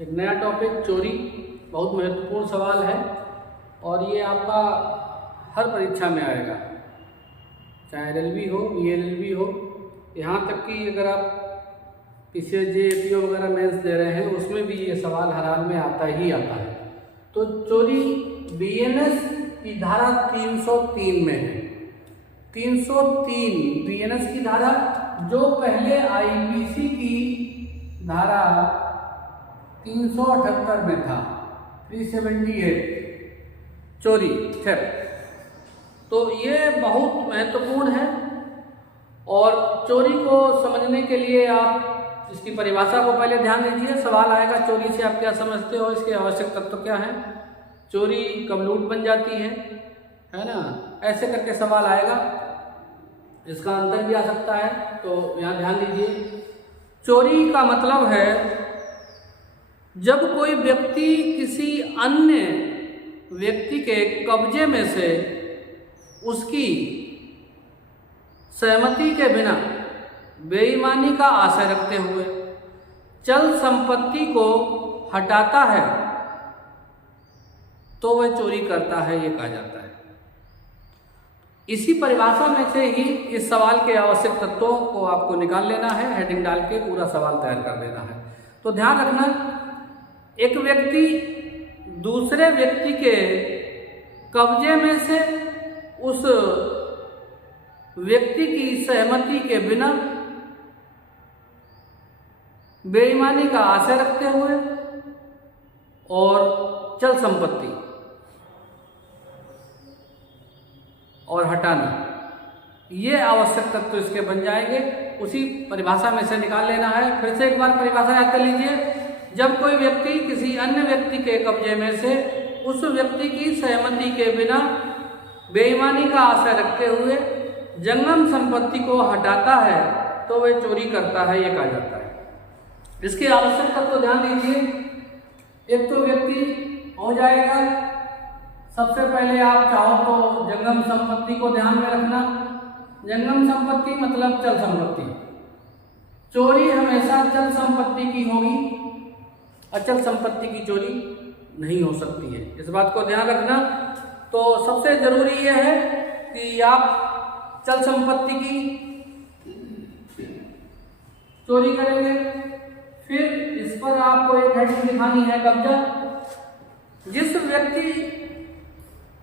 एक नया टॉपिक चोरी, बहुत महत्वपूर्ण सवाल है और ये आपका हर परीक्षा में आएगा, चाहे LLB हो, BLLB हो, यहाँ तक कि अगर आप PCSJ, APO वगैरह मेंस दे रहे हैं उसमें भी ये सवाल हर हाल में आता ही आता है। तो चोरी BNS की धारा 303 में है। 303 BNS की धारा, जो पहले IPC की धारा 378 में था, 378 चोरी थेफ्ट। तो ये बहुत महत्वपूर्ण है और चोरी को समझने के लिए आप इसकी परिभाषा को पहले ध्यान दीजिए। सवाल आएगा चोरी से आप क्या समझते हो, इसके आवश्यक तत्व क्या हैं, चोरी कब लूट बन जाती है ना, ऐसे करके सवाल आएगा। इसका अंतर भी आ सकता है, तो यहाँ ध्यान दीजिए। चोरी का मतलब है जब कोई व्यक्ति किसी अन्य व्यक्ति के कब्जे में से उसकी सहमति के बिना बेईमानी का आशय रखते हुए चल संपत्ति को हटाता है तो वह चोरी करता है, ये कहा जाता है। इसी परिभाषा में से ही इस सवाल के आवश्यक तत्वों को आपको निकाल लेना है, हेडिंग डाल के पूरा सवाल तैयार कर देना है। तो ध्यान रखना, एक व्यक्ति दूसरे व्यक्ति के कब्जे में से उस व्यक्ति की सहमति के बिना बेईमानी का आशय रखते हुए और चल संपत्ति और हटाना, ये आवश्यक तत्व इसके बन जाएंगे। उसी परिभाषा में से निकाल लेना है। फिर से एक बार परिभाषा याद कर लीजिए। जब कोई व्यक्ति किसी अन्य व्यक्ति के कब्जे में से उस व्यक्ति की सहमति के बिना बेईमानी का आशय रखते हुए जंगम संपत्ति को हटाता है तो वह चोरी करता है, ये कहा जाता है। इसकी आवश्यकता तो ध्यान दीजिए। एक तो व्यक्ति हो जाएगा, सबसे पहले आप चाहो तो जंगम संपत्ति को ध्यान में रखना। जंगम संपत्ति मतलब चल संपत्ति। चोरी हमेशा चल संपत्ति की होगी, अचल संपत्ति की चोरी नहीं हो सकती है, इस बात को ध्यान रखना। तो सबसे जरूरी यह है कि आप चल संपत्ति की चोरी करेंगे। फिर इस पर आपको एक हेडिंग दिखानी है, कब्जा। जिस व्यक्ति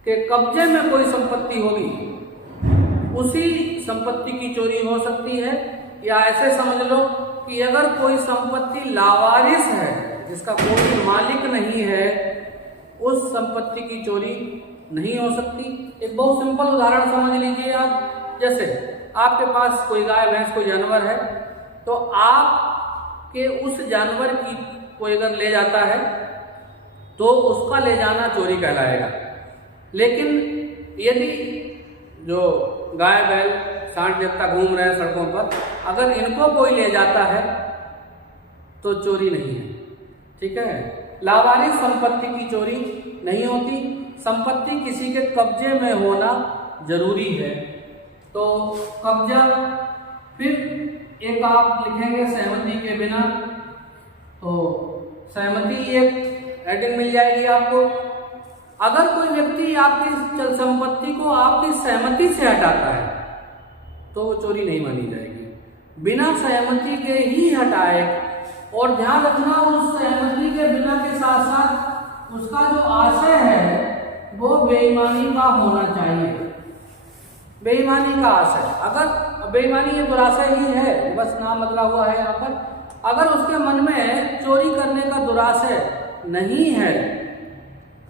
के कब्जे में कोई संपत्ति होगी उसी संपत्ति की चोरी हो सकती है। या ऐसे समझ लो कि अगर कोई संपत्ति लावारिस है, जिसका कोई मालिक नहीं है, उस संपत्ति की चोरी नहीं हो सकती। एक बहुत सिंपल उदाहरण समझ लीजिए आप। जैसे आपके पास कोई गाय भैंस कोई जानवर है, तो आपके उस जानवर की कोई अगर ले जाता है तो उसका ले जाना चोरी कहलाएगा। लेकिन यदि जो गाय बैल सांड देवता घूम रहे हैं सड़कों पर, अगर इनको कोई ले जाता है तो चोरी नहीं है, ठीक है। लावारिस संपत्ति की चोरी नहीं होती, संपत्ति किसी के कब्जे में होना जरूरी है। तो कब्जा, फिर एक आप लिखेंगे सहमति के बिना, तो सहमति एक हेडिंग मिल जाएगी आपको। अगर कोई व्यक्ति आपकी चल संपत्ति को आपकी सहमति से हटाता है तो वो चोरी नहीं मानी जाएगी, बिना सहमति के ही हटाए। और ध्यान रखना, उस सहमति के बिना के साथ साथ उसका जो आशय है वो बेईमानी का होना चाहिए। बेईमानी का आशय, अगर बेईमानी ये दुराशय ही है, बस नाम बदला हुआ है यहाँ पर। अगर उसके मन में चोरी करने का दुराशय नहीं है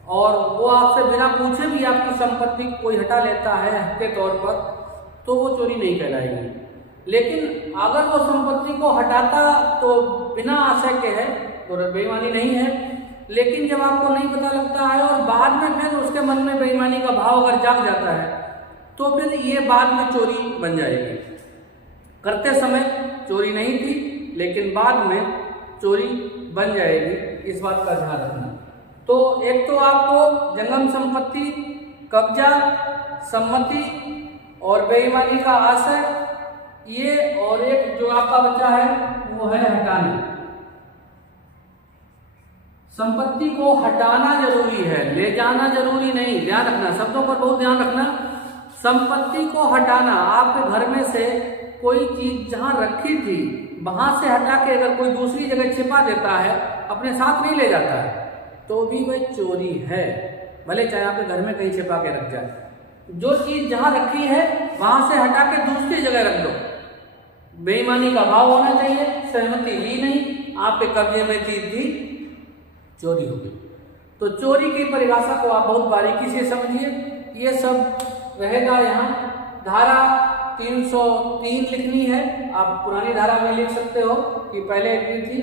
और वो आपसे बिना पूछे भी आपकी संपत्ति कोई हटा लेता है हक के तौर पर, तो वो चोरी नहीं कहलाएगी। लेकिन अगर वो संपत्ति को हटाता तो बिना आशय के है तो बेईमानी नहीं है। लेकिन जब आपको नहीं पता लगता है और बाद में फिर उसके मन में बेईमानी का भाव अगर जाग जाता है तो फिर ये बाद में चोरी बन जाएगी। करते समय चोरी नहीं थी, लेकिन बाद में चोरी बन जाएगी, इस बात का ध्यान रखना। तो एक तो आपको जंगम संपत्ति, कब्जा, सम्मति और बेईमानी का आशय, ये, और एक जो आपका बच्चा है वो है हटाना। संपत्ति को हटाना जरूरी है, ले जाना जरूरी नहीं। ध्यान रखना, शब्दों पर बहुत ध्यान रखना। संपत्ति को हटाना, आपके घर में से कोई चीज जहां रखी थी वहां से हटा के अगर कोई दूसरी जगह छिपा देता है, अपने साथ नहीं ले जाता है, तो भी वह चोरी है, भले चाहे आपके घर में कहीं छिपा के रख जाए। जो चीज जहां रखी है वहां से हटा के दूसरी जगह रख दो। बेईमानी का भाव होना चाहिए, सहमति ली नहीं, आपके कब्जे में चीज थी, चोरी हो गई। तो चोरी की परिभाषा को आप बहुत बारीकी से समझिए। ये सब रहेगा यहाँ। धारा 303 लिखनी है, आप पुरानी धारा में लिख सकते हो कि पहले लिखी थी,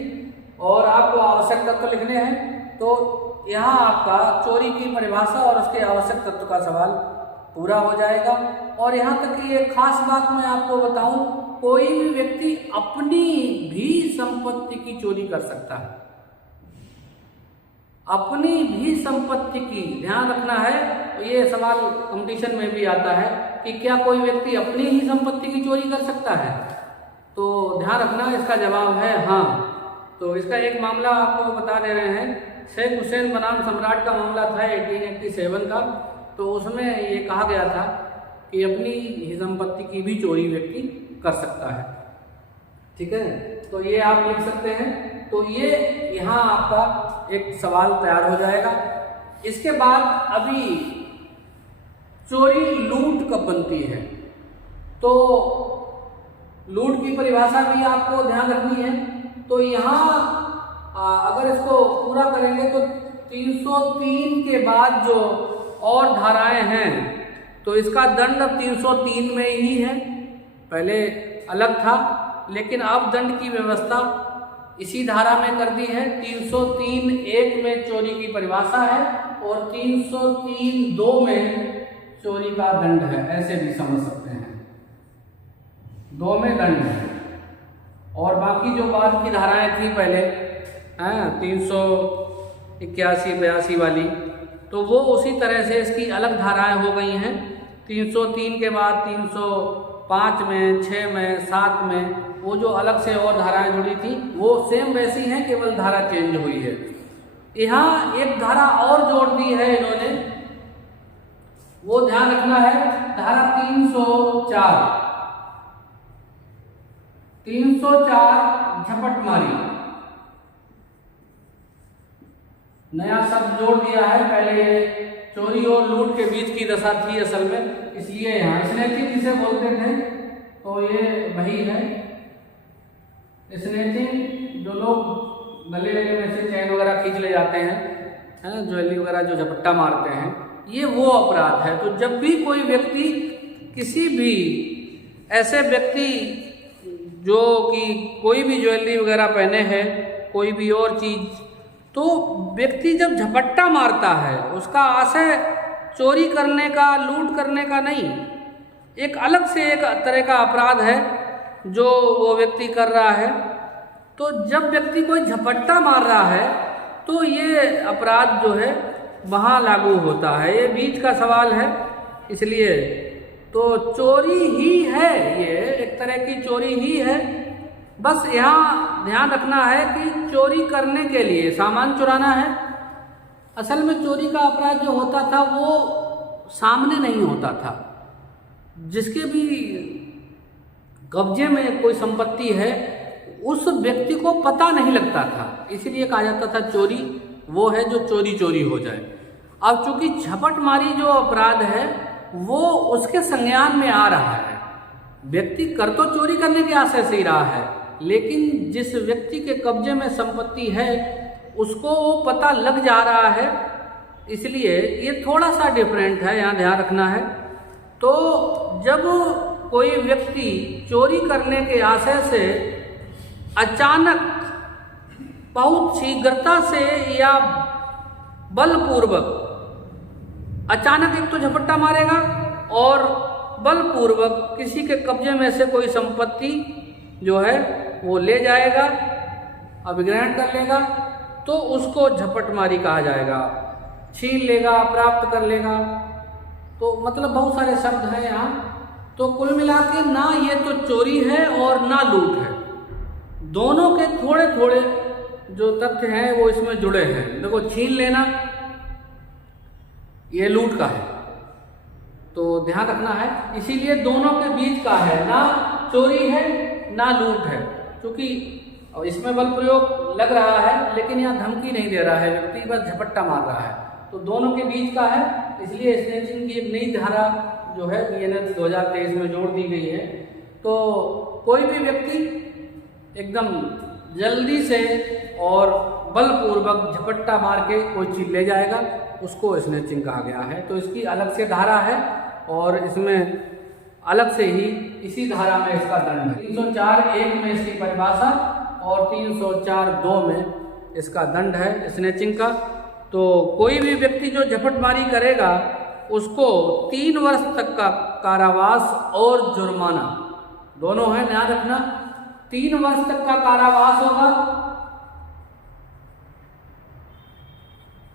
और आपको आवश्यक तत्व लिखने हैं। तो यहाँ आपका चोरी की परिभाषा और उसके आवश्यक तत्व का सवाल पूरा हो जाएगा। और यहाँ तक कि एक खास बात मैं आपको बताऊं, कोई भी व्यक्ति अपनी भी संपत्ति की चोरी कर सकता है, अपनी भी संपत्ति की। ध्यान रखना है, ये सवाल कंपटीशन में भी आता है कि क्या कोई व्यक्ति अपनी ही संपत्ति की चोरी कर सकता है। तो ध्यान रखना, इसका जवाब है हाँ। तो इसका एक मामला आपको बता दे रहे हैं। शेख हुसैन बनाम सम्राट का मामला था 1887 का। तो उसमें ये कहा गया था कि अपनी ही संपत्ति की भी चोरी व्यक्ति कर सकता है। ठीक है, तो ये आप लिख सकते हैं। तो ये यहाँ आपका एक सवाल तैयार हो जाएगा। इसके बाद अभी चोरी लूट कब बनती है, तो लूट की परिभाषा भी आपको ध्यान रखनी है। तो यहाँ अगर इसको पूरा करेंगे तो 303 के बाद जो और धाराएं हैं, तो इसका दंड अब 303 में ही है। पहले अलग था, लेकिन अब दंड की व्यवस्था इसी धारा में कर दी है। 303(1) में चोरी की परिभाषा है और 303(2) में चोरी का दंड है, ऐसे भी समझ सकते हैं। 2 में दंड है, और बाकी जो बाद की धाराएं थी पहले 381-82 वाली, तो वो उसी तरह से इसकी अलग धाराएं हो गई हैं। 303 के बाद 305 में, 6 में, 7 में वो जो अलग से और धाराएं जुड़ी थी वो सेम वैसी हैं, केवल धारा चेंज हुई है। यहाँ एक धारा और जोड़ दी है इन्होंने, वो ध्यान रखना है। धारा 304 झपटमारी, नया शब्द जोड़ दिया है। पहले चोरी और लूट के बीच की दशा थी असल में, इसलिए यहाँ स्नैचिंग जिसे बोलते थे, तो ये वही है। स्नैचिंग, जो लोग गले में से चैन वगैरह खींच ले जाते हैं, ज्वेलरी वगैरह जो झपट्टा मारते हैं, ये वो अपराध है। तो जब भी कोई व्यक्ति, किसी भी ऐसे व्यक्ति जो कि कोई भी ज्वेलरी वगैरह पहने हैं, कोई भी और चीज, तो व्यक्ति जब झपट्टा मारता है, उसका आशय चोरी करने का, लूट करने का नहीं, एक अलग से एक तरह का अपराध है जो वो व्यक्ति कर रहा है। तो जब व्यक्ति कोई झपट्टा मार रहा है तो ये अपराध जो है वहाँ लागू होता है। ये बीच का सवाल है, इसलिए तो चोरी ही है, ये एक तरह की चोरी ही है। बस यहाँ ध्यान रखना है कि चोरी करने के लिए सामान चुराना है। असल में चोरी का अपराध जो होता था वो सामने नहीं होता था। जिसके भी कब्जे में कोई संपत्ति है उस व्यक्ति को पता नहीं लगता था, इसलिए कहा जाता था चोरी वो है जो चोरी चोरी हो जाए। अब चूंकि झपटमारी जो अपराध है वो उसके संज्ञान में आ रहा है। व्यक्ति कर तो चोरी करने के आशय से ही रहा है, लेकिन जिस व्यक्ति के कब्जे में संपत्ति है उसको वो पता लग जा रहा है, इसलिए ये थोड़ा सा डिफरेंट है, यहाँ ध्यान रखना है। तो जब कोई व्यक्ति चोरी करने के आशय से अचानक बहुत शीघ्रता से या बलपूर्वक अचानक एक तो झपट्टा मारेगा और बलपूर्वक किसी के कब्जे में से कोई संपत्ति जो है वो ले जाएगा, अभिग्रहण कर लेगा, तो उसको झपटमारी कहा जाएगा। छीन लेगा, प्राप्त कर लेगा, तो मतलब बहुत सारे शब्द हैं यहाँ। तो कुल मिला के ना ये तो चोरी है और ना लूट है, दोनों के थोड़े थोड़े जो तथ्य हैं वो इसमें जुड़े हैं। देखो, छीन लेना ये लूट का है, तो ध्यान रखना है। इसीलिए दोनों के बीच का है, ना चोरी है ना लूट है, क्योंकि इसमें बल प्रयोग लग रहा है लेकिन यहाँ धमकी नहीं दे रहा है व्यक्ति, बस झपट्टा मार रहा है, तो दोनों के बीच का है। इसलिए स्नैचिंग की एक नई धारा जो है BNS 2023 में जोड़ दी गई है। तो कोई भी व्यक्ति एकदम जल्दी से और बलपूर्वक झपट्टा मार के कोई चीज ले जाएगा, उसको स्नैचिंग कहा गया है। तो इसकी अलग से धारा है और इसमें अलग से ही इसी धारा में इसका दंड है। 304(1) में इसकी परिभाषा और 304(2) में इसका दंड है स्नैचिंग का। तो कोई भी व्यक्ति जो झपटमारी करेगा उसको 3 वर्ष तक का कारावास और जुर्माना दोनों है, ध्यान रखना। 3 वर्ष तक का कारावास होगा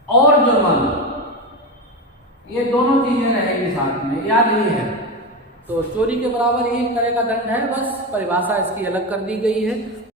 और जुर्माना, ये दोनों चीजें रहेंगी साथ में, याद नहीं है। तो चोरी के बराबर ही एक तरह का दंड है, बस परिभाषा इसकी अलग कर दी गई है।